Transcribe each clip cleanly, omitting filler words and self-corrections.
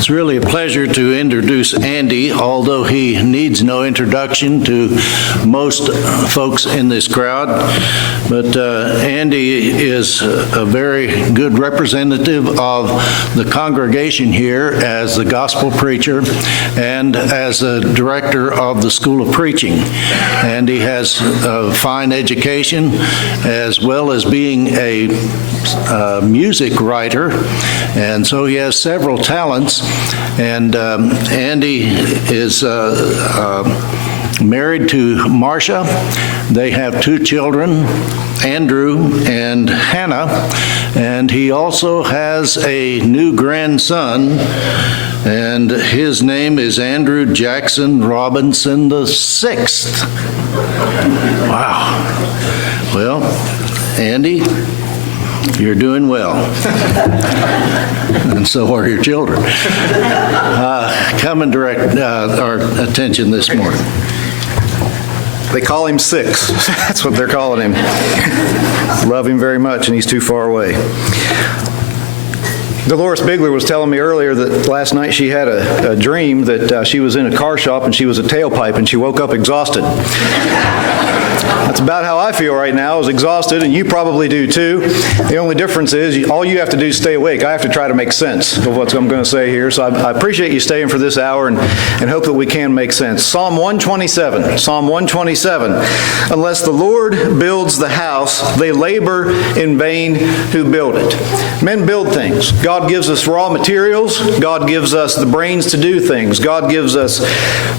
It's really a pleasure to introduce Andy, although he needs no introduction to most folks in this crowd. But Andy is a very good representative of the congregation here as the gospel preacher and as a director of the School of Preaching. Andy has a fine education as well as being a music writer, and so he has several talents. And Andy is married to Marcia. They have two children, Andrew and Hannah, and he also has a new grandson, and his name is Andrew Jackson Robinson the Sixth. Wow. Well, Andy, you're doing well, and so are your children. Come and direct our attention this morning. They call him Six. That's what they're calling him. Love him very much, and he's too far away. Dolores Bigler was telling me earlier that last night she had a dream that she was in a car shop and she was a tailpipe and she woke up exhausted. That's about how I feel right now, is exhausted, and you probably do too. The only difference is all you have to do is stay awake. I have to try to make sense of what I'm going to say here, so I appreciate you staying for this hour and hope that we can make sense. Psalm 127, Psalm 127. Unless the Lord builds the house, they labor in vain who build it. Men build things. God gives us raw materials. God gives us the brains to do things. God gives us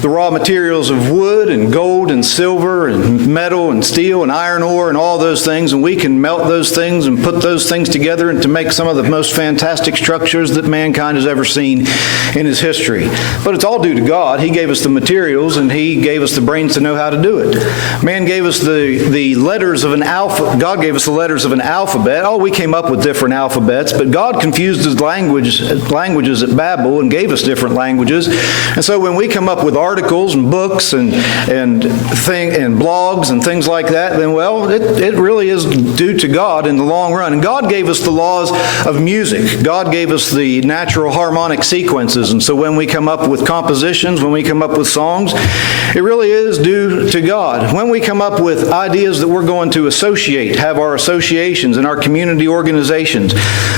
the raw materials of wood and gold and silver and metal and steel and iron ore and all those things, and we can melt those things and put those things together and to make some of the most fantastic structures that mankind has ever seen in his history. But it's all due to God. He gave us the materials and He gave us the brains to know how to do it. Man gave us the letters of an alphabet. God gave us the letters of an alphabet. Oh, we came up with different alphabets, but God confused His languages at Babel and gave us different languages. And so when we come up with articles and books and blogs and things like that, then, well, it really is due to God in the long run. And God gave us the laws of music. God gave us the natural harmonic sequences. And so when we come up with compositions, when we come up with songs, it really is due to God. When we come up with ideas that we're going to have our associations and our community organizations,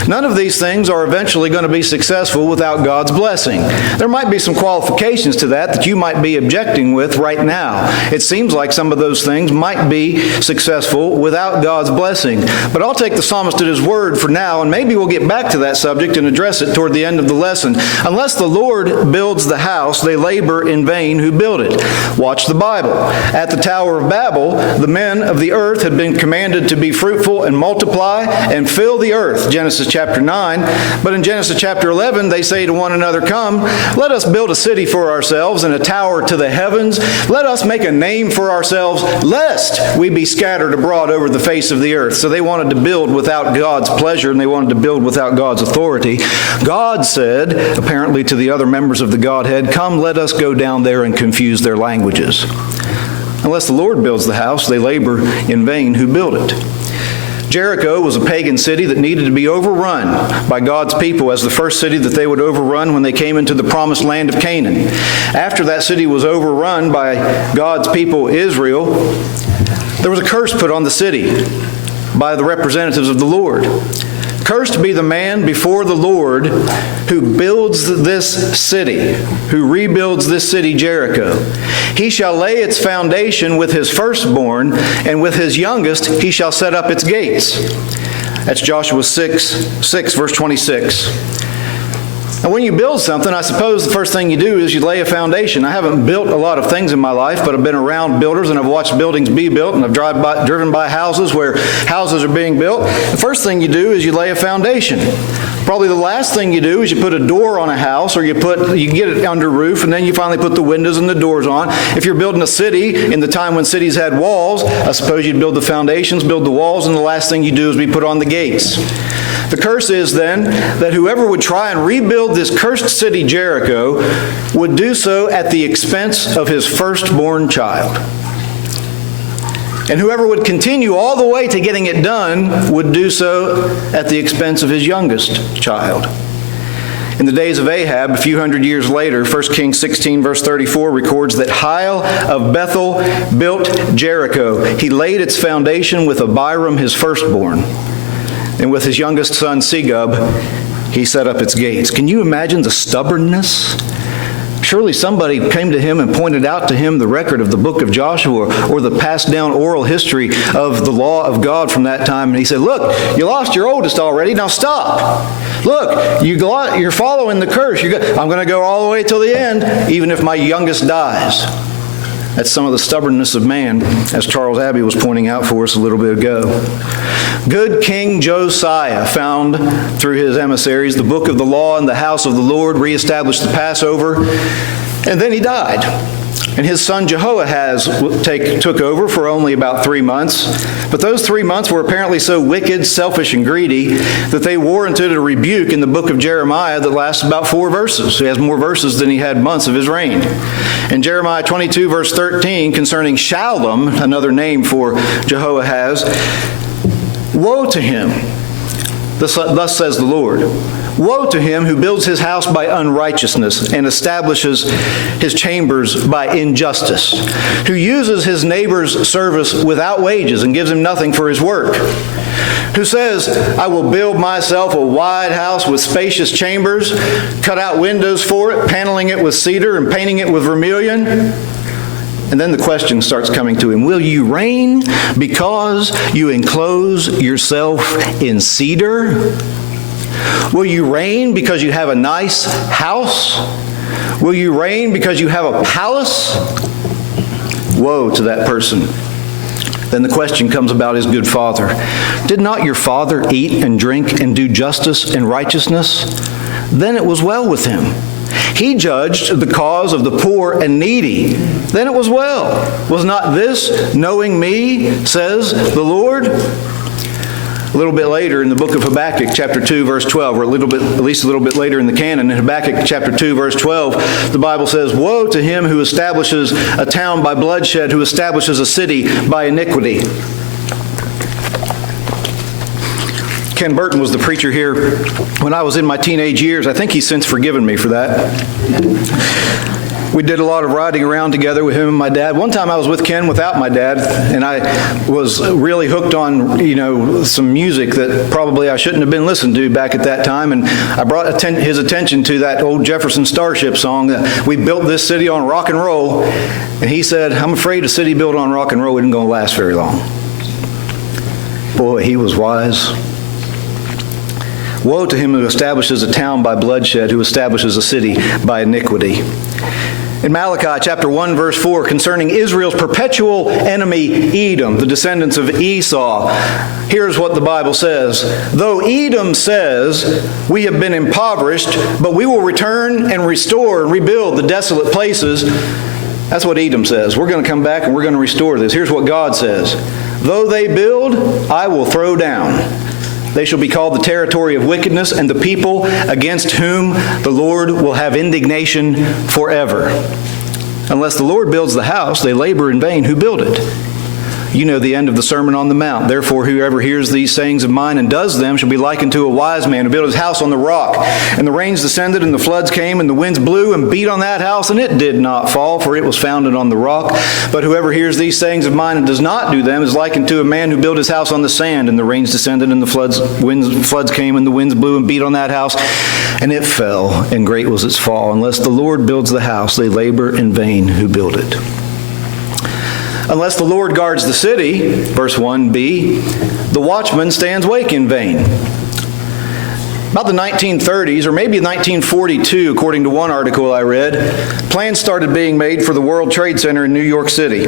none of these things are eventually going to be successful without God's blessing. There might be some qualifications to that you might be objecting with right now. It seems like some of those things might be successful without God's blessing. But I'll take the psalmist at his word for now, and maybe we'll get back to that subject and address it toward the end of the lesson. Unless the Lord builds the house, they labor in vain who build it. Watch the Bible. At the Tower of Babel, the men of the earth had been commanded to be fruitful and multiply and fill the earth, Genesis chapter 9. But in Genesis chapter 11, they say to one another, "Come, let us build a city for ourselves and a tower to the heavens. Let us make a name for ourselves, lest we be scattered abroad over the face of the earth." So they wanted to build without God's pleasure, and they wanted to build without God's authority. God said, apparently to the other members of the Godhead, "Come, let us go down there and confuse their languages." Unless the Lord builds the house, they labor in vain who build it. Jericho was a pagan city that needed to be overrun by God's people as the first city that they would overrun when they came into the promised land of Canaan. After that city was overrun by God's people, Israel, there was a curse put on the city by the representatives of the Lord. Cursed be the man before the Lord who builds this city, who rebuilds this city, Jericho. He shall lay its foundation with his firstborn, and with his youngest he shall set up its gates. That's Joshua 6 verse 26. And when you build something, I suppose the first thing you do is you lay a foundation. I haven't built a lot of things in my life, but I've been around builders and I've watched buildings be built, and I've driven by houses where houses are being built. The first thing you do is you lay a foundation. Probably the last thing you do is you put a door on a house, or you get it under roof, and then you finally put the windows and the doors on. If you're building a city in the time when cities had walls, I suppose you'd build the foundations, build the walls, and the last thing you do is we put on the gates. The curse is then that whoever would try and rebuild this cursed city, Jericho, would do so at the expense of his firstborn child. And whoever would continue all the way to getting it done would do so at the expense of his youngest child. In the days of Ahab, a few hundred years later, 1 Kings 16, verse 34 records that Hiel of Bethel built Jericho. He laid its foundation with Abiram, his firstborn. And with his youngest son, Segub, he set up its gates. Can you imagine the stubbornness? Surely somebody came to him and pointed out to him the record of the book of Joshua or the passed down oral history of the law of God from that time. And he said, look, you lost your oldest already. Now stop. Look, you're following the curse. I'm going to go all the way till the end, even if my youngest dies. That's some of the stubbornness of man, as Charles Abbey was pointing out for us a little bit ago. Good King Josiah found through his emissaries the book of the law in the house of the Lord, reestablished the Passover, and then he died. And his son Jehoahaz took over for only about 3 months. But those 3 months were apparently so wicked, selfish, and greedy that they warranted a rebuke in the book of Jeremiah that lasts about 4 verses. He has more verses than he had months of his reign. In Jeremiah 22, verse 13, concerning Shallum, another name for Jehoahaz, woe to him, thus says the Lord. Woe to him who builds his house by unrighteousness and establishes his chambers by injustice, who uses his neighbor's service without wages and gives him nothing for his work, who says, I will build myself a wide house with spacious chambers, cut out windows for it, paneling it with cedar and painting it with vermilion. And then the question starts coming to him, will you reign because you enclose yourself in cedar? Will you reign because you have a nice house? Will you reign because you have a palace? Woe to that person. Then the question comes about his good father. Did not your father eat and drink and do justice and righteousness? Then it was well with him. He judged the cause of the poor and needy. Then it was well. Was not this knowing me, says the Lord? A little bit later in the book of Habakkuk, chapter 2, verse 12, or at least a little bit later in the canon, in Habakkuk chapter 2, verse 12, the Bible says, woe to him who establishes a town by bloodshed, who establishes a city by iniquity. Ken Burton was the preacher here when I was in my teenage years. I think he's since forgiven me for that. We did a lot of riding around together with him and my dad. One time I was with Ken without my dad, and I was really hooked on, some music that probably I shouldn't have been listening to back at that time. And I brought his attention to that old Jefferson Starship song, that we built this city on rock and roll. And he said, I'm afraid a city built on rock and roll isn't going to last very long. Boy, he was wise. Woe to him who establishes a town by bloodshed, who establishes a city by iniquity. In Malachi chapter 1, verse 4, concerning Israel's perpetual enemy, Edom, the descendants of Esau, here's what the Bible says. Though Edom says, we have been impoverished, but we will return and restore and rebuild the desolate places. That's what Edom says. We're going to come back and we're going to restore this. Here's what God says. Though they build, I will throw down. They shall be called the territory of wickedness and the people against whom the Lord will have indignation forever. Unless the Lord builds the house, they labor in vain who build it. You know the end of the Sermon on the Mount. Therefore, whoever hears these sayings of mine and does them shall be likened to a wise man who built his house on the rock. And the rains descended, and the floods came, and the winds blew and beat on that house, and it did not fall, for it was founded on the rock. But whoever hears these sayings of mine and does not do them is likened to a man who built his house on the sand. And the rains descended, and the floods came, and the winds blew and beat on that house, and it fell, and great was its fall. Unless the Lord builds the house, they labor in vain who build it. Unless the Lord guards the city, verse 1b, the watchman stands wake in vain. About the 1930s, or maybe 1942, according to one article I read, plans started being made for the World Trade Center in New York City.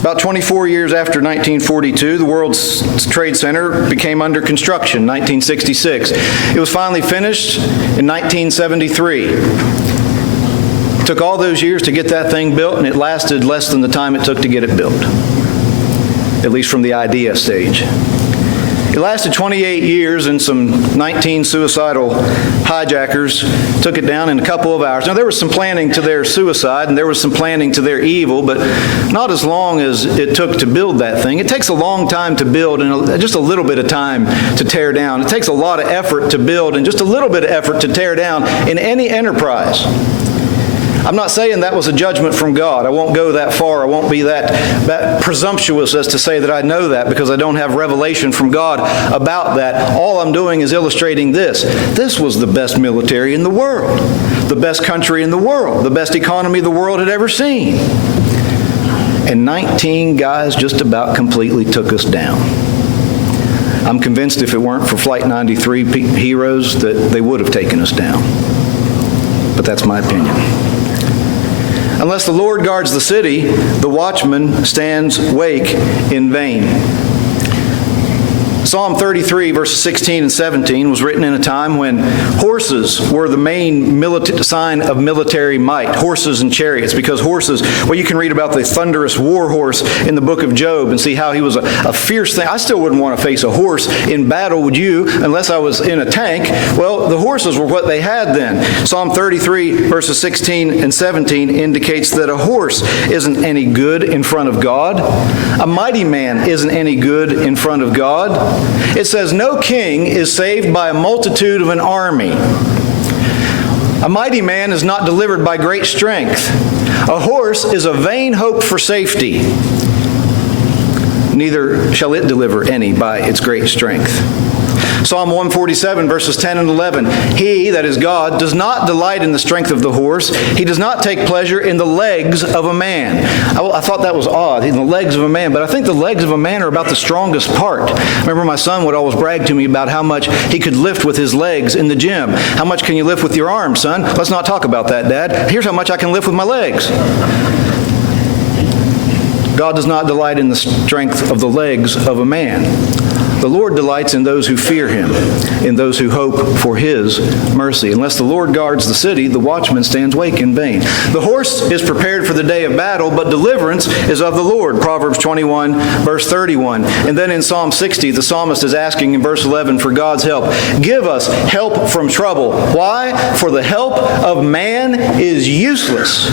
About 24 years after 1942, the World Trade Center became under construction, 1966. It was finally finished in 1973. It took all those years to get that thing built, and it lasted less than the time it took to get it built, at least from the idea stage. It lasted 28 years, and some 19 suicidal hijackers took it down in a couple of hours. Now, there was some planning to their suicide, and there was some planning to their evil, but not as long as it took to build that thing. It takes a long time to build and just a little bit of time to tear down. It takes a lot of effort to build and just a little bit of effort to tear down in any enterprise. I'm not saying that was a judgment from God. I won't go that far. I won't be that presumptuous as to say that I know that, because I don't have revelation from God about that. All I'm doing is illustrating this. This was the best military in the world, the best country in the world, the best economy the world had ever seen. And 19 guys just about completely took us down. I'm convinced if it weren't for Flight 93 heroes that they would have taken us down. But that's my opinion. Unless the Lord guards the city, the watchman stands wake in vain. Psalm 33, verses 16 and 17 was written in a time when horses were the main sign of military might, horses and chariots, because horses, well, you can read about the thunderous war horse in the book of Job and see how he was a fierce thing. I still wouldn't want to face a horse in battle, would you, unless I was in a tank? Well, the horses were what they had then. Psalm 33, verses 16 and 17 indicates that a horse isn't any good in front of God. A mighty man isn't any good in front of God. It says, no king is saved by a multitude of an army. A mighty man is not delivered by great strength. A horse is a vain hope for safety. Neither shall it deliver any by its great strength. Psalm 147, verses 10 and 11. He, that is God, does not delight in the strength of the horse. He does not take pleasure in the legs of a man. I thought that was odd, in the legs of a man, but I think the legs of a man are about the strongest part. I remember my son would always brag to me about how much he could lift with his legs in the gym. How much can you lift with your arms, son? Let's not talk about that, Dad. Here's how much I can lift with my legs. God does not delight in the strength of the legs of a man. The Lord delights in those who fear Him, in those who hope for His mercy. Unless the Lord guards the city, the watchman stands wake in vain. The horse is prepared for the day of battle, but deliverance is of the Lord. Proverbs 21, verse 31. And then in Psalm 60, the psalmist is asking in verse 11 for God's help. Give us help from trouble. Why? For the help of man is useless.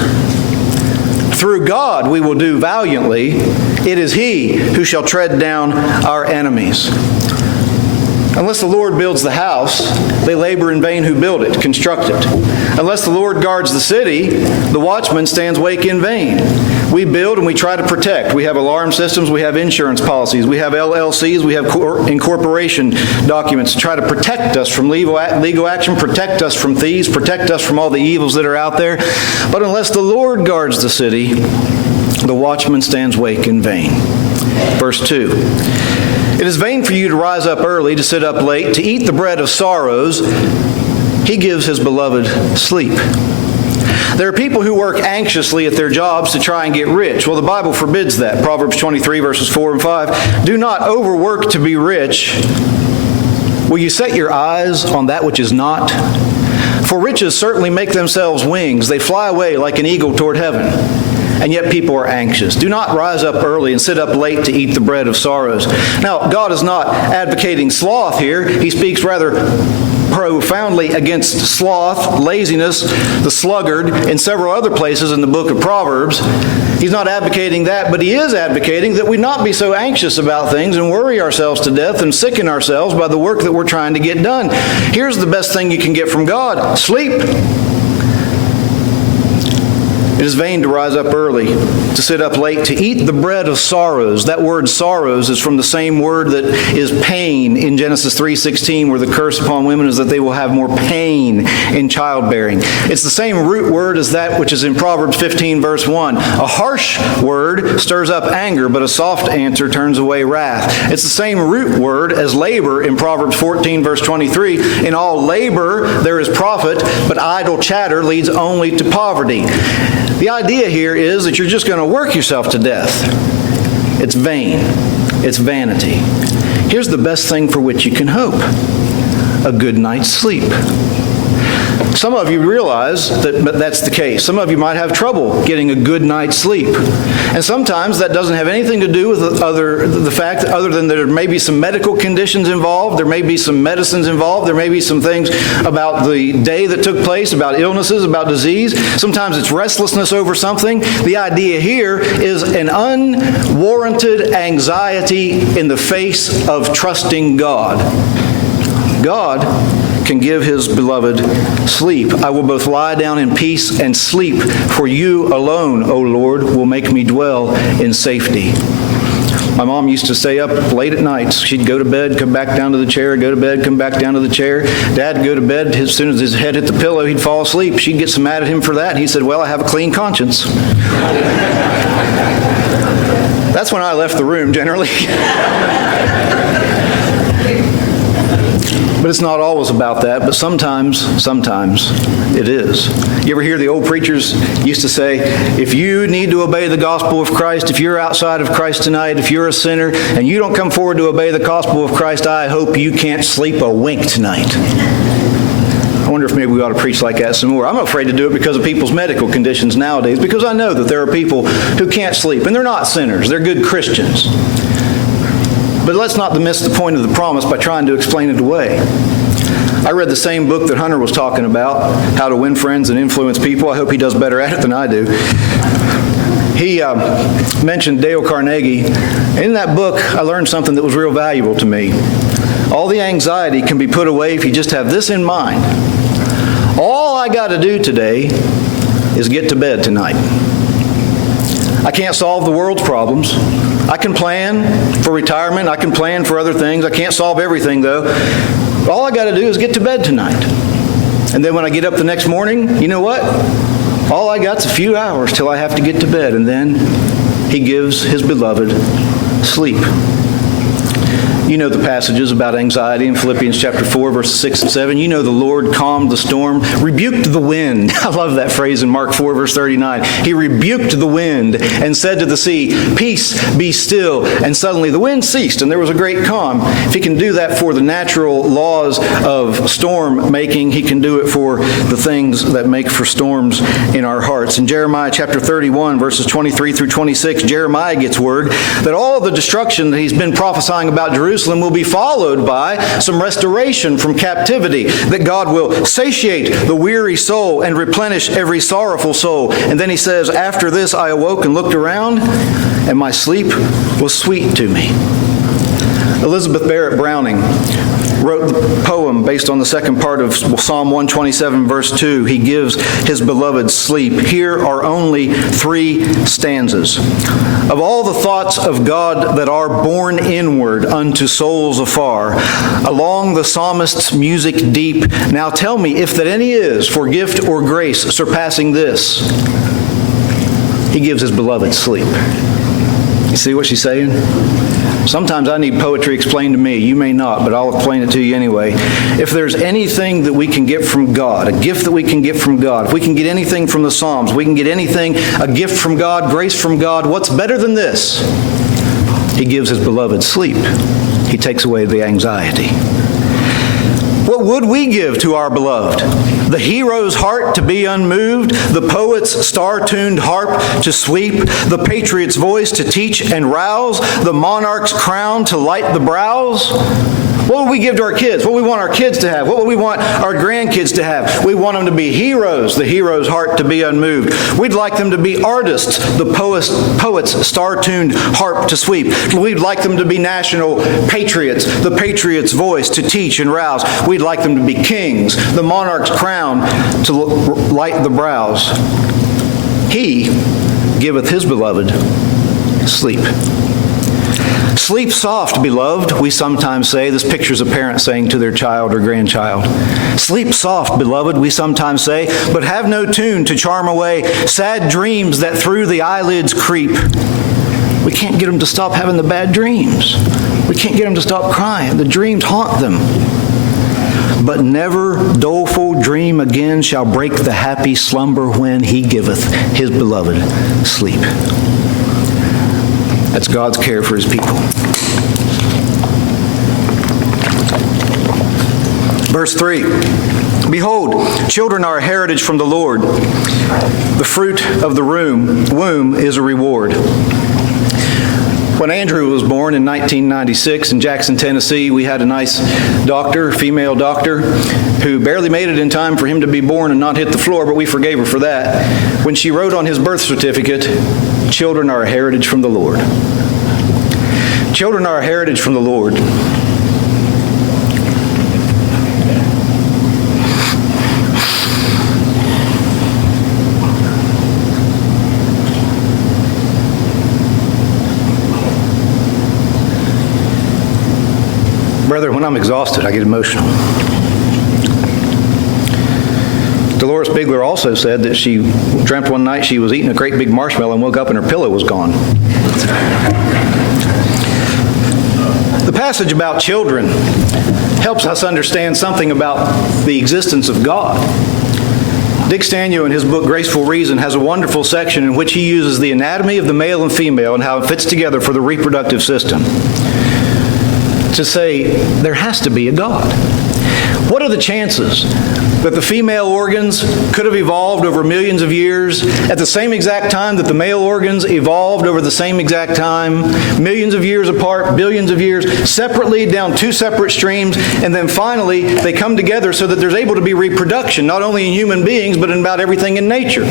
Through God we will do valiantly. It is He who shall tread down our enemies. Unless the Lord builds the house, they labor in vain who build it, construct it. Unless the Lord guards the city, the watchman stands wake in vain. We build and we try to protect. We have alarm systems, we have insurance policies, we have LLCs, we have incorporation documents to try to protect us from legal action, protect us from thieves, protect us from all the evils that are out there. But unless the Lord guards the city, the watchman stands wake in vain. Verse 2. It is vain for you to rise up early, to sit up late, to eat the bread of sorrows. He gives His beloved sleep. There are people who work anxiously at their jobs to try and get rich. Well, the Bible forbids that. Proverbs 23, verses 4 and 5. Do not overwork to be rich. Will you set your eyes on that which is not? For riches certainly make themselves wings. They fly away like an eagle toward heaven. And yet people are anxious. Do not rise up early and sit up late to eat the bread of sorrows. Now, God is not advocating sloth here. He speaks rather profoundly against sloth, laziness, the sluggard, in several other places in the book of Proverbs. He's not advocating that, but He is advocating that we not be so anxious about things and worry ourselves to death and sicken ourselves by the work that we're trying to get done. Here's the best thing you can get from God: sleep. It is vain to rise up early, to sit up late, to eat the bread of sorrows. That word sorrows is from the same word that is pain in Genesis 3:16, where the curse upon women is that they will have more pain in childbearing. It's the same root word as that which is in Proverbs 15, verse 1. A harsh word stirs up anger, but a soft answer turns away wrath. It's the same root word as labor in Proverbs 14, verse 23. In all labor there is profit, but idle chatter leads only to poverty. The idea here is that you're just going to work yourself to death. It's vain. It's vanity. Here's the best thing for which you can hope: a good night's sleep. Some of you realize that that's the case. Some of you might have trouble getting a good night's sleep. And sometimes that doesn't have anything to do with the fact that other than there may be some medical conditions involved, there may be some medicines involved, there may be some things about the day that took place, about illnesses, about disease. Sometimes it's restlessness over something. The idea here is an unwarranted anxiety in the face of trusting God. God can give his beloved sleep. I will both lie down in peace and sleep, for you alone, O Lord, will make me dwell in safety. My mom used to stay up late at nights. She'd go to bed, come back down to the chair, go to bed, come back down to the chair. Dad would go to bed. As soon as his head hit the pillow, he'd fall asleep. She'd get so mad at him for that. He said, well, I have a clean conscience. That's when I left the room, generally. But it's not always about that, but sometimes it is. You ever hear the old preachers used to say, if you need to obey the gospel of Christ, if you're outside of Christ tonight, if you're a sinner, and you don't come forward to obey the gospel of Christ, I hope you can't sleep a wink tonight. I wonder if maybe we ought to preach like that some more. I'm afraid to do it because of people's medical conditions nowadays, because I know that there are people who can't sleep, and they're not sinners, they're good Christians. But let's not miss the point of the promise by trying to explain it away. I read the same book that Hunter was talking about, How to Win Friends and Influence People. I hope he does better at it than I do. He mentioned Dale Carnegie. In that book, I learned something that was real valuable to me. All the anxiety can be put away if you just have this in mind. All I got to do today is get to bed tonight. I can't solve the world's problems. I can plan for retirement. I can plan for other things. I can't solve everything, though. All I got to do is get to bed tonight. And then when I get up the next morning, you know what? All I got's a few hours till I have to get to bed. And then he gives his beloved sleep. You know the passages about anxiety in Philippians chapter 4, verses 6 and 7. You know the Lord calmed the storm, rebuked the wind. I love that phrase in Mark 4, verse 39. He rebuked the wind and said to the sea, peace, be still. And suddenly the wind ceased and there was a great calm. If he can do that for the natural laws of storm making, he can do it for the things that make for storms in our hearts. In Jeremiah chapter 31, verses 23 through 26, Jeremiah gets word that all of the destruction that he's been prophesying about Jerusalem will be followed by some restoration from captivity, that God will satiate the weary soul and replenish every sorrowful soul. And then he says, after this I awoke and looked around, and my sleep was sweet to me. Elizabeth Barrett Browning wrote the poem based on the second part of Psalm 127, verse 2. He gives his beloved sleep. Here are only 3 stanzas. Of all the thoughts of God that are borne inward unto souls afar, along the psalmist's music deep, now tell me if that any is for gift or grace surpassing this. He gives his beloved sleep. You see what she's saying? Sometimes I need poetry explained to me. You may not, but I'll explain it to you anyway. If there's anything that we can get from God, a gift that we can get from God, if we can get anything from the Psalms, we can get anything, a gift from God, grace from God, what's better than this? He gives his beloved sleep. He takes away the anxiety. What would we give to our beloved? The hero's heart to be unmoved, the poet's star-tuned harp to sweep, the patriot's voice to teach and rouse, the monarch's crown to light the brows? What would we give to our kids? What would we want our kids to have? What would we want our grandkids to have? We want them to be heroes, the hero's heart to be unmoved. We'd like them to be artists, the poet's star-tuned harp to sweep. We'd like them to be national patriots, the patriot's voice to teach and rouse. We'd like them to be kings, the monarch's crown to light the brows. He giveth his beloved sleep. Sleep soft, beloved, we sometimes say. This pictures a parent saying to their child or grandchild. Sleep soft, beloved, we sometimes say, but have no tune to charm away sad dreams that through the eyelids creep. We can't get them to stop having the bad dreams. We can't get them to stop crying. The dreams haunt them. But never doleful dream again shall break the happy slumber when he giveth his beloved sleep. That's God's care for his people. Verse 3. Behold, children are a heritage from the Lord. The fruit of the womb is a reward. When Andrew was born in 1996 in Jackson, Tennessee, we had a nice doctor, female doctor, who barely made it in time for him to be born and not hit the floor, but we forgave her for that. When she wrote on his birth certificate, "Children are a heritage from the Lord." Children are a heritage from the Lord. Brother, when I'm exhausted, I get emotional. Dolores Bigler also said that she dreamt one night she was eating a great big marshmallow and woke up and her pillow was gone. The passage about children helps us understand something about the existence of God. Dick Stanio, in his book Graceful Reason, has a wonderful section in which he uses the anatomy of the male and female and how it fits together for the reproductive system to say there has to be a God. What are the chances that the female organs could have evolved over millions of years at the same exact time that the male organs evolved over the same exact time, millions of years apart, billions of years, separately down two separate streams, and then finally they come together so that there's able to be reproduction, not only in human beings, but in about everything in nature.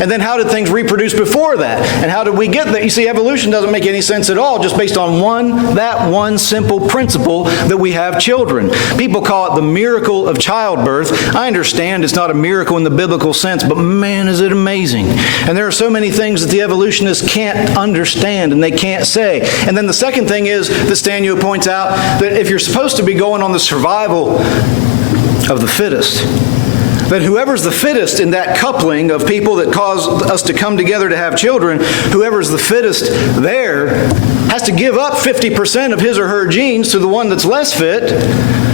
And then how did things reproduce before that? And how did we get there? You see, evolution doesn't make any sense at all just based on that one simple principle that we have children. People call it the miracle of childbirth. I understand it's not a miracle in the biblical sense, but man, is it amazing. And there are so many things that the evolutionists can't understand and they can't say. And then the second thing is that Stanio points out that if you're supposed to be going on the survival of the fittest, that whoever's the fittest in that coupling of people that cause us to come together to have children, whoever's the fittest there has to give up 50% of his or her genes to the one that's less fit.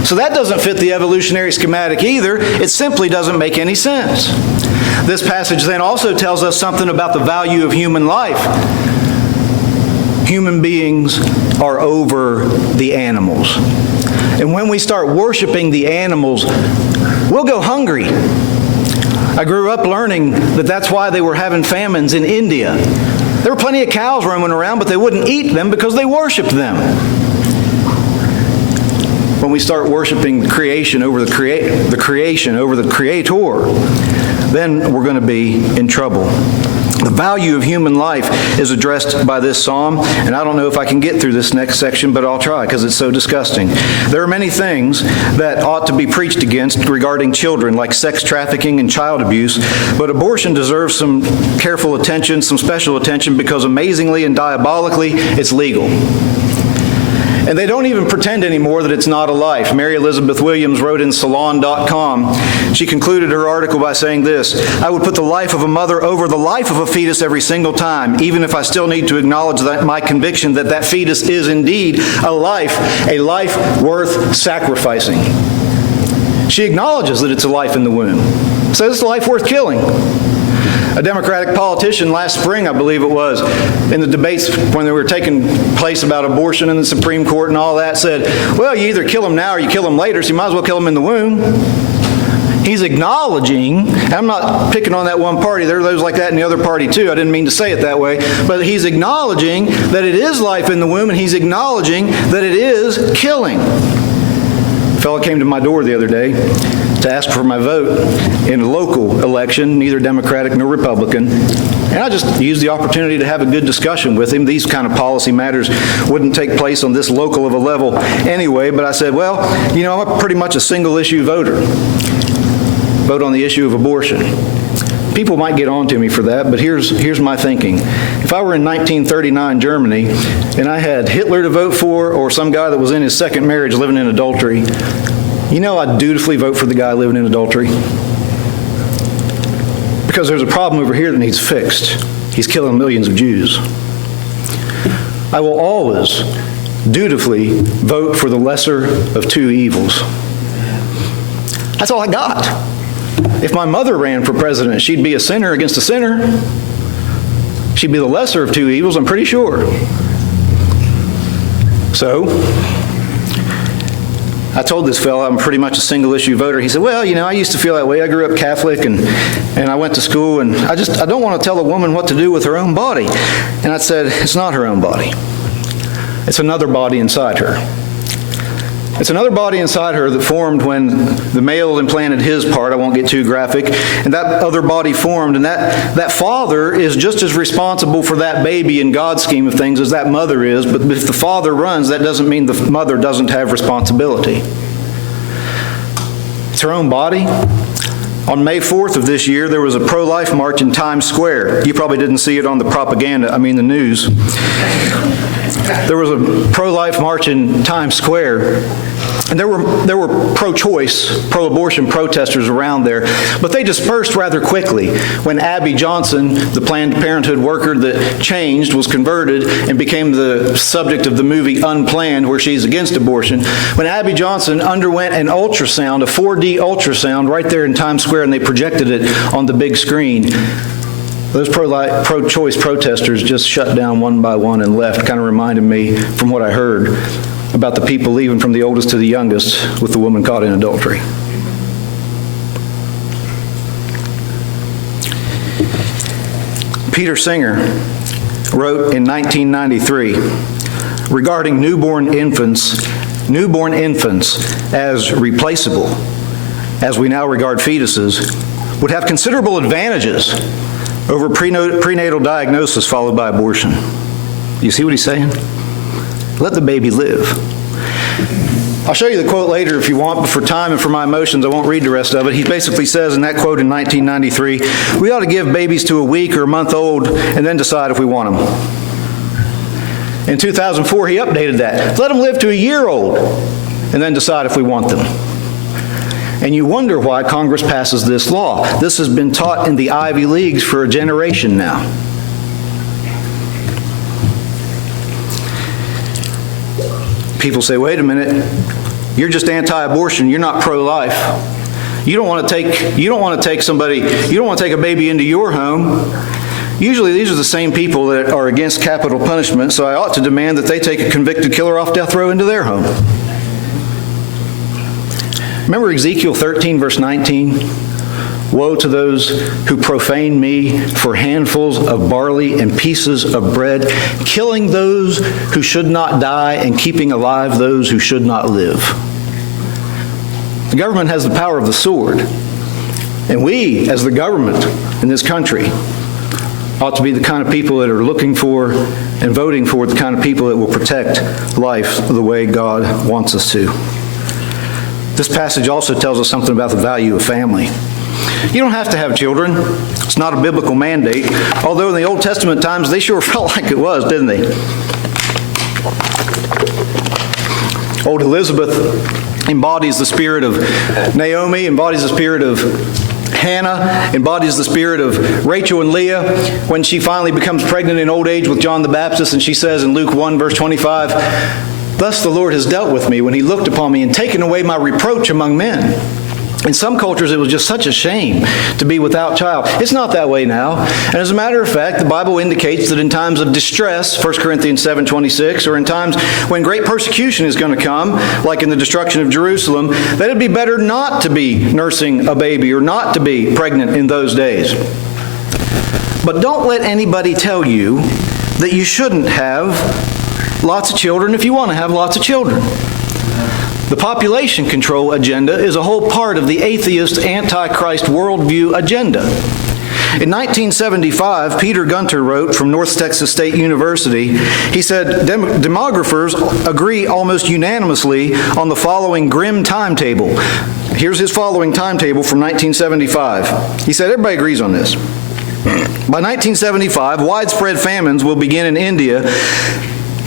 So that doesn't fit the evolutionary schematic either. It simply doesn't make any sense. This passage then also tells us something about the value of human life. Human beings are over the animals. And when we start worshiping the animals, we'll go hungry. I grew up learning that that's why they were having famines in India. There were plenty of cows roaming around, but they wouldn't eat them because they worshiped them. When we start worshiping the creation over the creation over the creator, then we're going to be in trouble. The value of human life is addressed by this psalm, and I don't know if I can get through this next section, but I'll try because it's so disgusting. There are many things that ought to be preached against regarding children, like sex trafficking and child abuse, but abortion deserves some careful attention, some special attention, because amazingly and diabolically, it's legal. And they don't even pretend anymore that it's not a life. Mary Elizabeth Williams wrote in Salon.com. She concluded her article by saying this: "I would put the life of a mother over the life of a fetus every single time, even if I still need to acknowledge that my conviction that that fetus is indeed a life worth sacrificing." She acknowledges that it's a life in the womb. Says it's a life worth killing. A Democratic politician last spring, I believe it was, in the debates when they were taking place about abortion in the Supreme Court and all that, said, well, you either kill them now or you kill them later, so you might as well kill them in the womb. He's acknowledging, and I'm not picking on that one party, there are those like that in the other party too, I didn't mean to say it that way, but he's acknowledging that it is life in the womb, and he's acknowledging that it is killing. A fellow came to my door the other day to ask for my vote in a local election, neither Democratic nor Republican. And I just used the opportunity to have a good discussion with him. These kind of policy matters wouldn't take place on this local of a level anyway, but I said, well, you know, I'm pretty much a single issue voter. Vote on the issue of abortion. People might get on to me for that, but here's my thinking. If I were in 1939 Germany and I had Hitler to vote for, or some guy that was in his second marriage living in adultery, you know I'd dutifully vote for the guy living in adultery. Because there's a problem over here that needs fixed. He's killing millions of Jews. I will always dutifully vote for the lesser of two evils. That's all I got. If my mother ran for president, she'd be a sinner against a sinner. She'd be the lesser of two evils, I'm pretty sure. So, I told this fellow I'm pretty much a single-issue voter. He said, well, I used to feel that way. I grew up Catholic, and I went to school, and I don't want to tell a woman what to do with her own body. And I said, it's not her own body. It's another body inside her. It's another body inside her that formed when the male implanted his part. I won't get too graphic. And that other body formed, and that father is just as responsible for that baby in God's scheme of things as that mother is. But if the father runs, that doesn't mean the mother doesn't have responsibility. It's her own body. On May 4th of this year, there was a pro-life march in Times Square. You probably didn't see it on the the news. There was a pro-life march in Times Square, and there were pro-choice, pro-abortion protesters around there, but they dispersed rather quickly when Abby Johnson, the Planned Parenthood worker that changed, was converted and became the subject of the movie Unplanned, where she's against abortion. When Abby Johnson underwent an ultrasound, a 4D ultrasound, right there in Times Square, and they projected it on the big screen, those pro-choice protesters just shut down one by one and left. Kind of reminded me from what I heard about the people leaving from the oldest to the youngest with the woman caught in adultery. Peter Singer wrote in 1993 regarding newborn infants as replaceable, as we now regard fetuses, would have considerable advantages over prenatal diagnosis followed by abortion. You see what he's saying? Let the baby live. I'll show you the quote later if you want, but for time and for my emotions, I won't read the rest of it. He basically says in that quote in 1993, we ought to give babies to a week or a month old and then decide if we want them. In 2004, he updated that. Let them live to a year old and then decide if we want them. And you wonder why Congress passes this law. This has been taught in the Ivy Leagues for a generation now. People say, wait a minute, you're just anti-abortion, you're not pro-life. You don't want to take a baby into your home. Usually these are the same people that are against capital punishment, so I ought to demand that they take a convicted killer off death row into their home. Remember Ezekiel 13, verse 19? Woe to those who profane me for handfuls of barley and pieces of bread, killing those who should not die and keeping alive those who should not live. The government has the power of the sword, and we, as the government in this country, ought to be the kind of people that are looking for and voting for the kind of people that will protect life the way God wants us to. This passage also tells us something about the value of family. You don't have to have children. It's not a biblical mandate, although in the Old Testament times they sure felt like it was, didn't they? Old Elizabeth embodies the spirit of Naomi, embodies the spirit of Hannah, embodies the spirit of Rachel and Leah when she finally becomes pregnant in old age with John the Baptist, and she says in Luke 1, verse 25, "Thus the Lord has dealt with me when he looked upon me and taken away my reproach among men." In some cultures, it was just such a shame to be without child. It's not that way now. And as a matter of fact, the Bible indicates that in times of distress, 1 Corinthians 7:26, or in times when great persecution is going to come, like in the destruction of Jerusalem, that it'd be better not to be nursing a baby or not to be pregnant in those days. But don't let anybody tell you that you shouldn't have lots of children if you want to have lots of children. The population control agenda is a whole part of the atheist, anti-Christ worldview agenda. In 1975, Peter Gunter wrote from North Texas State University, he said, demographers agree almost unanimously on the following grim timetable. Here's his following timetable from 1975. He said, everybody agrees on this. By 1975, widespread famines will begin in India.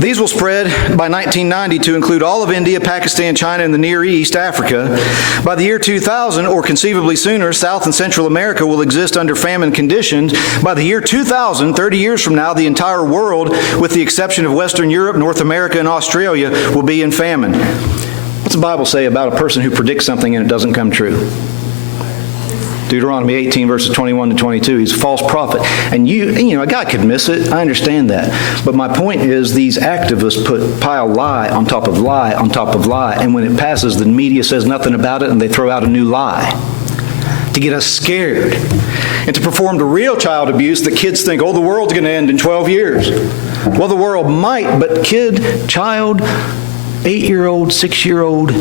These will spread by 1990 to include all of India, Pakistan, China, and the Near East, Africa. By the year 2000, or conceivably sooner, South and Central America will exist under famine conditions. By the year 2000, 30 years from now, the entire world, with the exception of Western Europe, North America, and Australia, will be in famine. What's the Bible say about a person who predicts something and it doesn't come true? Deuteronomy 18, verses 21 to 22. He's a false prophet. And a guy could miss it. I understand that. But my point is these activists pile lie on top of lie on top of lie. And when it passes, the media says nothing about it and they throw out a new lie to get us scared and to perform the real child abuse that kids think, the world's going to end in 12 years. Well, the world might, but child, 8-year-old, 6-year-old,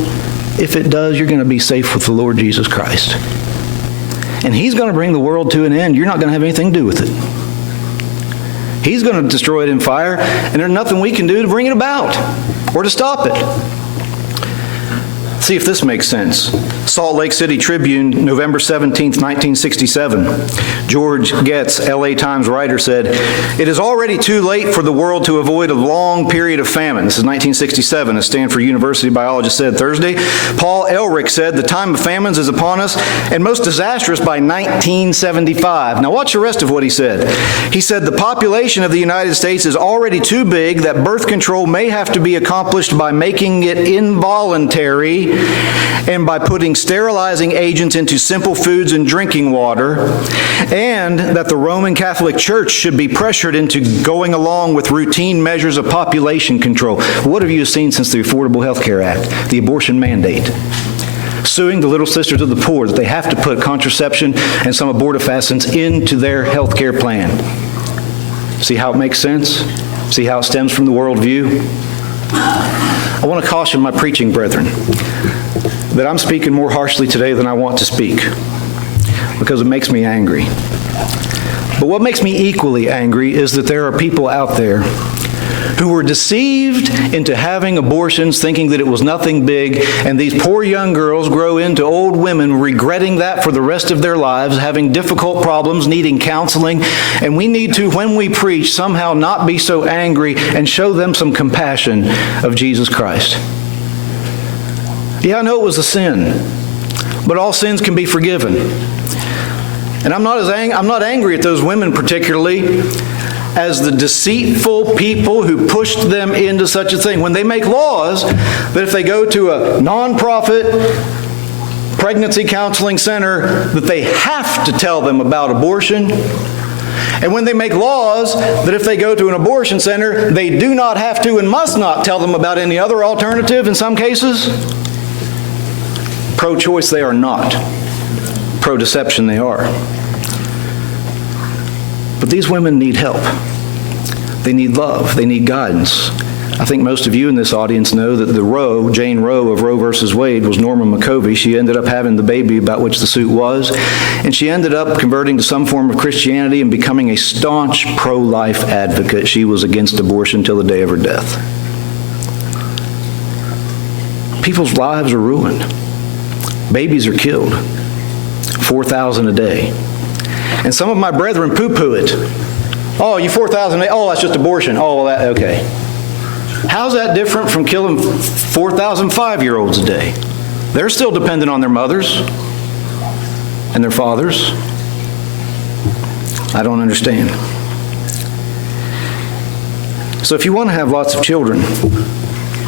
if it does, you're going to be safe with the Lord Jesus Christ. And He's going to bring the world to an end. You're not going to have anything to do with it. He's going to destroy it in fire, and there's nothing we can do to bring it about or to stop it. See if this makes sense. Salt Lake City Tribune, November 17th, 1967. George Getz, LA Times writer, said, "It is already too late for the world to avoid a long period of famine." This is 1967, a Stanford University biologist said Thursday. Paul Ehrlich said, "The time of famines is upon us and most disastrous by 1975. Now watch the rest of what he said. He said, "The population of the United States is already too big that birth control may have to be accomplished by making it involuntary and by putting sterilizing agents into simple foods and drinking water, and that the Roman Catholic Church should be pressured into going along with routine measures of population control." What have you seen since the Affordable Health Care Act? The abortion mandate. Suing the Little Sisters of the Poor that they have to put contraception and some abortifacients into their health care plan. See how it makes sense? See how it stems from the worldview? I want to caution my preaching brethren that I'm speaking more harshly today than I want to speak because it makes me angry. But what makes me equally angry is that there are people out there who were deceived into having abortions thinking that it was nothing big, and these poor young girls grow into old women regretting that for the rest of their lives, having difficult problems, needing counseling, and we need to, when we preach, somehow not be so angry and show them some compassion of Jesus Christ. Yeah, I know it was a sin, but all sins can be forgiven. And I'm not angry at those women particularly as the deceitful people who pushed them into such a thing. When they make laws that if they go to a nonprofit pregnancy counseling center that they have to tell them about abortion, and when they make laws that if they go to an abortion center, they do not have to and must not tell them about any other alternative in some cases, pro-choice they are not. Pro-deception they are. But these women need help. They need love. They need guidance. I think most of you in this audience know that Jane Roe of Roe versus Wade, was Norma McCovey. She ended up having the baby about which the suit was, and she ended up converting to some form of Christianity and becoming a staunch pro-life advocate. She was against abortion till the day of her death. People's lives are ruined. Babies are killed. 4,000 a day. And some of my brethren poo-poo it. Oh, you 4,000 a day? Oh, that's just abortion. Oh, well, okay. How's that different from killing 4,000 5-year-olds a day? They're still dependent on their mothers and their fathers. I don't understand. So if you want to have lots of children,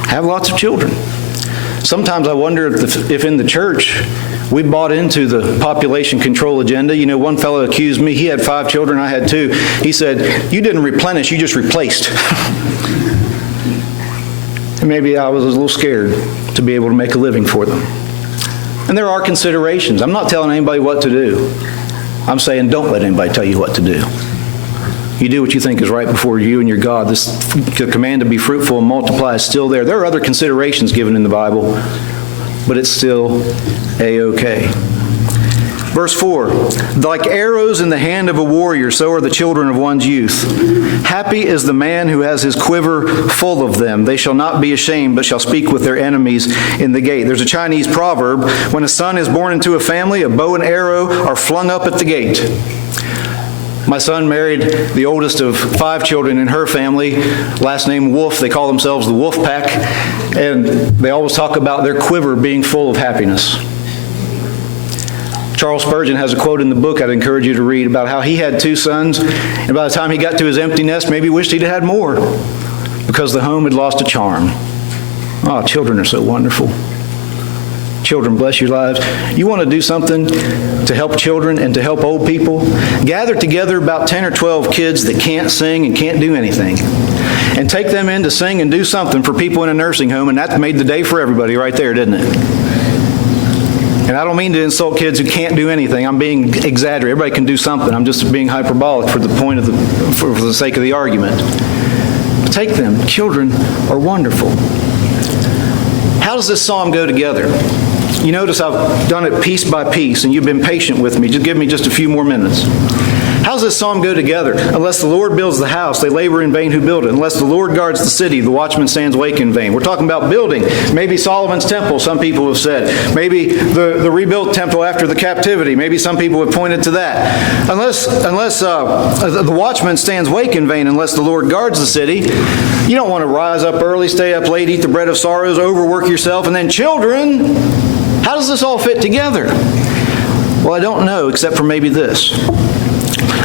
have lots of children. Sometimes I wonder if in the church we bought into the population control agenda. You know, one fellow accused me, he had 5 children, I had 2. He said, "You didn't replenish, you just replaced." And maybe I was a little scared to be able to make a living for them. And there are considerations. I'm not telling anybody what to do. I'm saying don't let anybody tell you what to do. You do what you think is right before you and your God. The command to be fruitful and multiply is still there. There are other considerations given in the Bible, but it's still A-okay. Verse 4, like arrows in the hand of a warrior, so are the children of one's youth. Happy is the man who has his quiver full of them. They shall not be ashamed, but shall speak with their enemies in the gate. There's a Chinese proverb, when a son is born into a family, a bow and arrow are flung up at the gate. My son married the oldest of 5 children in her family, last name Wolf. They call themselves the Wolf Pack, and they always talk about their quiver being full of happiness. Charles Spurgeon has a quote in the book I'd encourage you to read about how he had 2 sons, and by the time he got to his empty nest, maybe wished he'd had more because the home had lost a charm. Oh, children are so wonderful. Children, bless your lives. You want to do something to help children and to help old people? Gather together about 10 or 12 kids that can't sing and can't do anything, and take them in to sing and do something for people in a nursing home, and that made the day for everybody right there, didn't it? And I don't mean to insult kids who can't do anything. I'm being exaggerated. Everybody can do something. I'm just being hyperbolic for the point of for the sake of the argument. But take them. Children are wonderful. How does this psalm go together? You notice I've done it piece by piece, and you've been patient with me. Just give me just a few more minutes. How does this psalm go together? Unless the Lord builds the house, they labor in vain who build it. Unless the Lord guards the city, the watchman stands awake in vain. We're talking about building. Maybe Solomon's temple, some people have said. Maybe the rebuilt temple after the captivity. Maybe some people have pointed to that. Unless the watchman stands awake in vain, unless the Lord guards the city. You don't want to rise up early, stay up late, eat the bread of sorrows, overwork yourself, and then children. How does this all fit together? Well, I don't know, except for maybe this.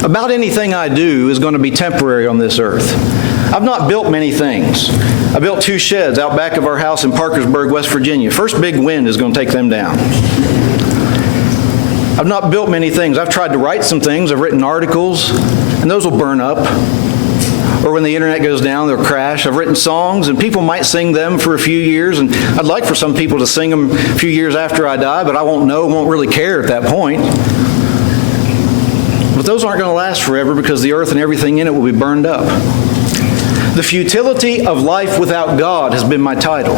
About anything I do is going to be temporary on this earth. I've not built many things. I built 2 sheds out back of our house in Parkersburg, West Virginia. First big wind is going to take them down. I've not built many things. I've tried to write some things. I've written articles, and those will burn up. Or when the internet goes down, they'll crash. I've written songs, and people might sing them for a few years, and I'd like for some people to sing them a few years after I die, but I won't know, won't really care at that point. But those aren't going to last forever because the earth and everything in it will be burned up. The futility of life without God has been my title.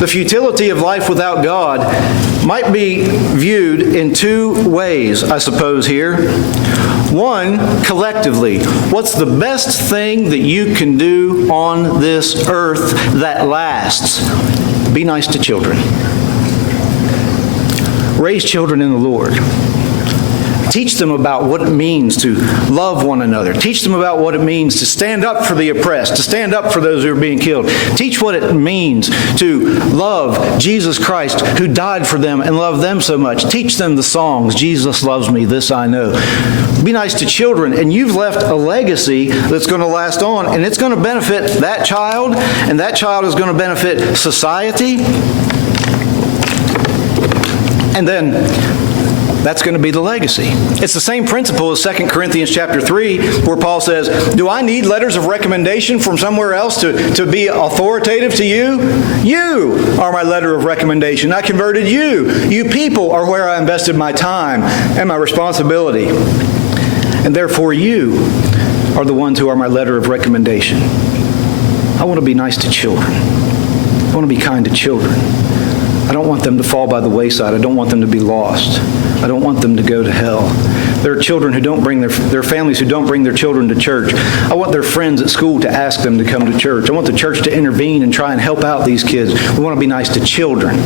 The futility of life without God might be viewed in 2 ways, I suppose, here. One, collectively, what's the best thing that you can do on this earth that lasts? Be nice to children. Raise children in the Lord. Teach them about what it means to love one another. Teach them about what it means to stand up for the oppressed, to stand up for those who are being killed. Teach what it means to love Jesus Christ who died for them and loved them so much. Teach them the songs, Jesus loves me, this I know. Be nice to children, and you've left a legacy that's going to last on, and it's going to benefit that child, and that child is going to benefit society. And then that's going to be the legacy. It's the same principle as 2 Corinthians chapter 3, where Paul says, do I need letters of recommendation from somewhere else to be authoritative to you? You are my letter of recommendation. I converted you. You people are where I invested my time and my responsibility. And therefore you are the ones who are my letter of recommendation. I want to be nice to children. I want to be kind to children. I don't want them to fall by the wayside. I don't want them to be lost. I don't want them to go to hell. There are children who don't bring their families who don't bring their children to church. I want their friends at school to ask them to come to church. I want the church to intervene and try and help out these kids. We want to be nice to children.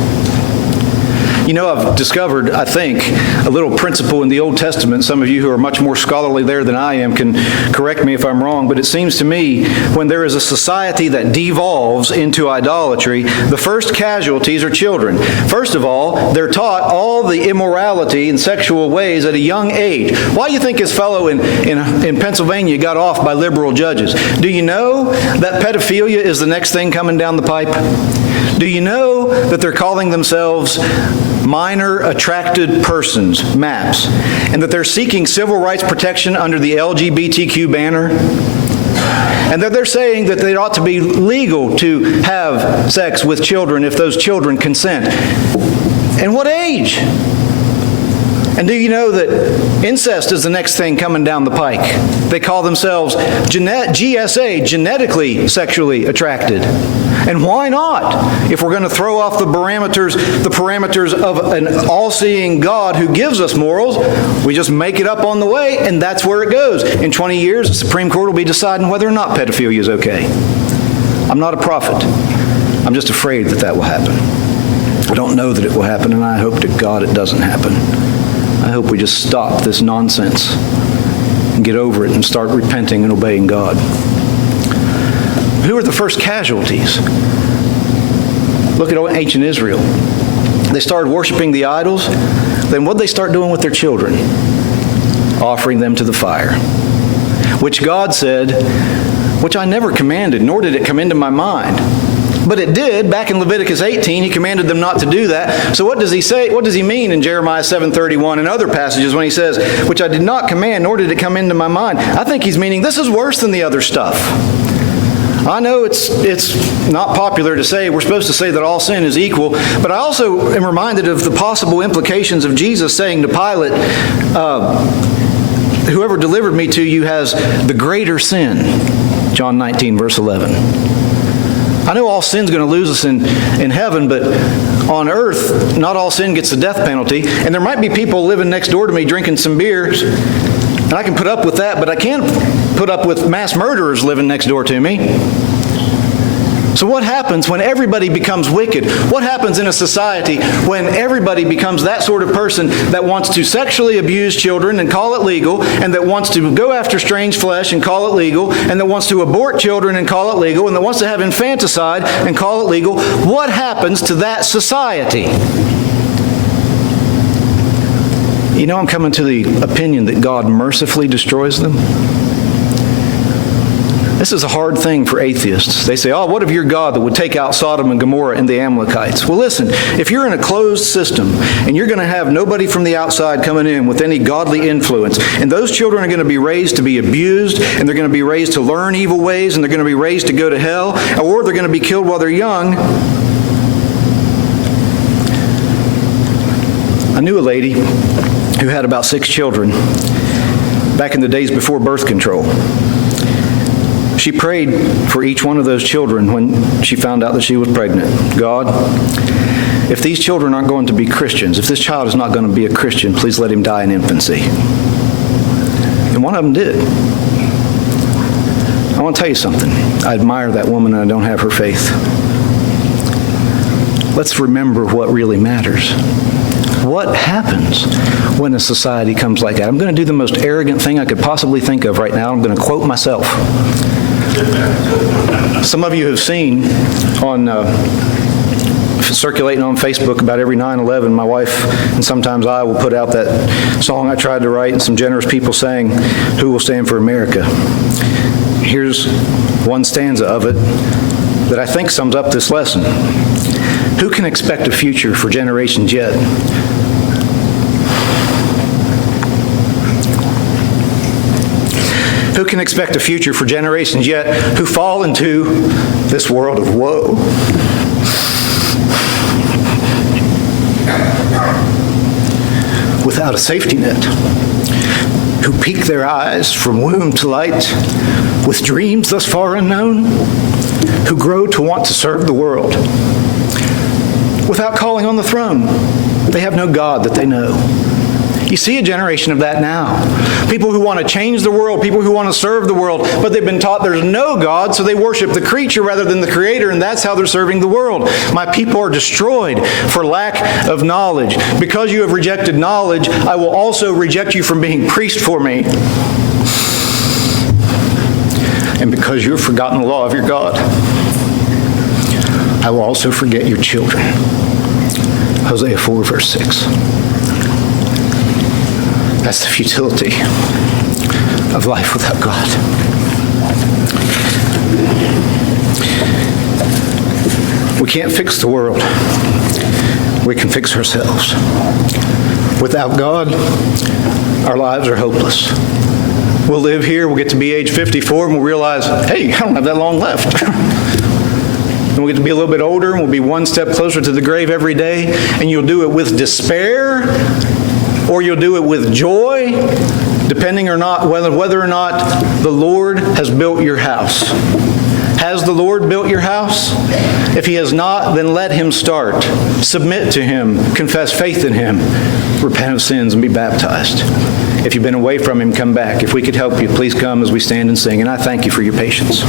You know, I've discovered, I think, a little principle in the Old Testament. Some of you who are much more scholarly there than I am can correct me if I'm wrong, but it seems to me when there is a society that devolves into idolatry, the first casualties are children. First of all, they're taught all the immorality and sexual ways at a young age. Why do you think his fellow in Pennsylvania got off by liberal judges? Do you know that pedophilia is the next thing coming down the pipe? Do you know that they're calling themselves minor attracted persons, MAPS, and that they're seeking civil rights protection under the LGBTQ banner? And that they're saying that it ought to be legal to have sex with children if those children consent. And what age? And do you know that incest is the next thing coming down the pike? They call themselves GSA, genetically sexually attracted. And why not? If we're going to throw off the parameters of an all-seeing God who gives us morals, we just make it up on the way, and that's where it goes. In 20 years, the Supreme Court will be deciding whether or not pedophilia is okay. I'm not a prophet. I'm just afraid that that will happen. I don't know that it will happen, and I hope to God it doesn't happen. I hope we just stop this nonsense and get over it and start repenting and obeying God. Who are the first casualties? Look at ancient Israel. They started worshiping the idols. Then what did they start doing with their children? Offering them to the fire. Which God said, which I never commanded, nor did it come into my mind. But it did. Back in Leviticus 18, he commanded them not to do that. So what does he say? What does he mean in Jeremiah 7:31 and other passages when he says, which I did not command, nor did it come into my mind? I think he's meaning this is worse than the other stuff. I know it's not popular to say, we're supposed to say that all sin is equal, but I also am reminded of the possible implications of Jesus saying to Pilate, whoever delivered me to you has the greater sin. John 19, verse 11. I know all sin's going to lose us in heaven, but on earth, not all sin gets the death penalty. And there might be people living next door to me drinking some beers, and I can put up with that, but I can't put up with mass murderers living next door to me. So what happens when everybody becomes wicked? What happens in a society when everybody becomes that sort of person that wants to sexually abuse children and call it legal, and that wants to go after strange flesh and call it legal, and that wants to abort children and call it legal, and that wants to have infanticide and call it legal? What happens to that society? You know, I'm coming to the opinion that God mercifully destroys them. This is a hard thing for atheists. They say, oh, what of your God that would take out Sodom and Gomorrah and the Amalekites? Well, listen, if you're in a closed system and you're going to have nobody from the outside coming in with any godly influence, and those children are going to be raised to be abused, and they're going to be raised to learn evil ways, and they're going to be raised to go to hell, or they're going to be killed while they're young. I knew a lady who had about 6 children back in the days before birth control. She prayed for each one of those children when she found out that she was pregnant. God, if these children aren't going to be Christians, if this child is not going to be a Christian, please let him die in infancy. And one of them did. I want to tell you something. I admire that woman and I don't have her faith. Let's remember what really matters. What happens when a society comes like that? I'm going to do the most arrogant thing I could possibly think of right now. I'm going to quote myself. Some of you have seen on circulating on Facebook about every 9/11, my wife and sometimes I will put out that song I tried to write, and some generous people saying, "Who will stand for America?" Here's one stanza of it that I think sums up this lesson. Who can expect a future for generations yet? Who can expect a future for generations yet who fall into this world of woe? Without a safety net, who peek their eyes from womb to light with dreams thus far unknown, who grow to want to serve the world. Without calling on the throne, they have no God that they know. You see a generation of that now. People who want to change the world, people who want to serve the world, but they've been taught there's no God, so they worship the creature rather than the Creator, and that's how they're serving the world. My people are destroyed for lack of knowledge. Because you have rejected knowledge, I will also reject you from being priest for me. And because you have forgotten the law of your God, I will also forget your children. Hosea 4, verse 6. That's the futility of life without God. We can't fix the world. We can fix ourselves. Without God, our lives are hopeless. We'll live here, we'll get to be age 54, and we'll realize, hey, I don't have that long left. And we'll get to be a little bit older, and we'll be one step closer to the grave every day, and you'll do it with despair, or you'll do it with joy, depending or not whether or not the Lord has built your house. Has the Lord built your house? If He has not, then let Him start. Submit to Him. Confess faith in Him. Repent of sins and be baptized. If you've been away from Him, come back. If we could help you, please come as we stand and sing. And I thank you for your patience.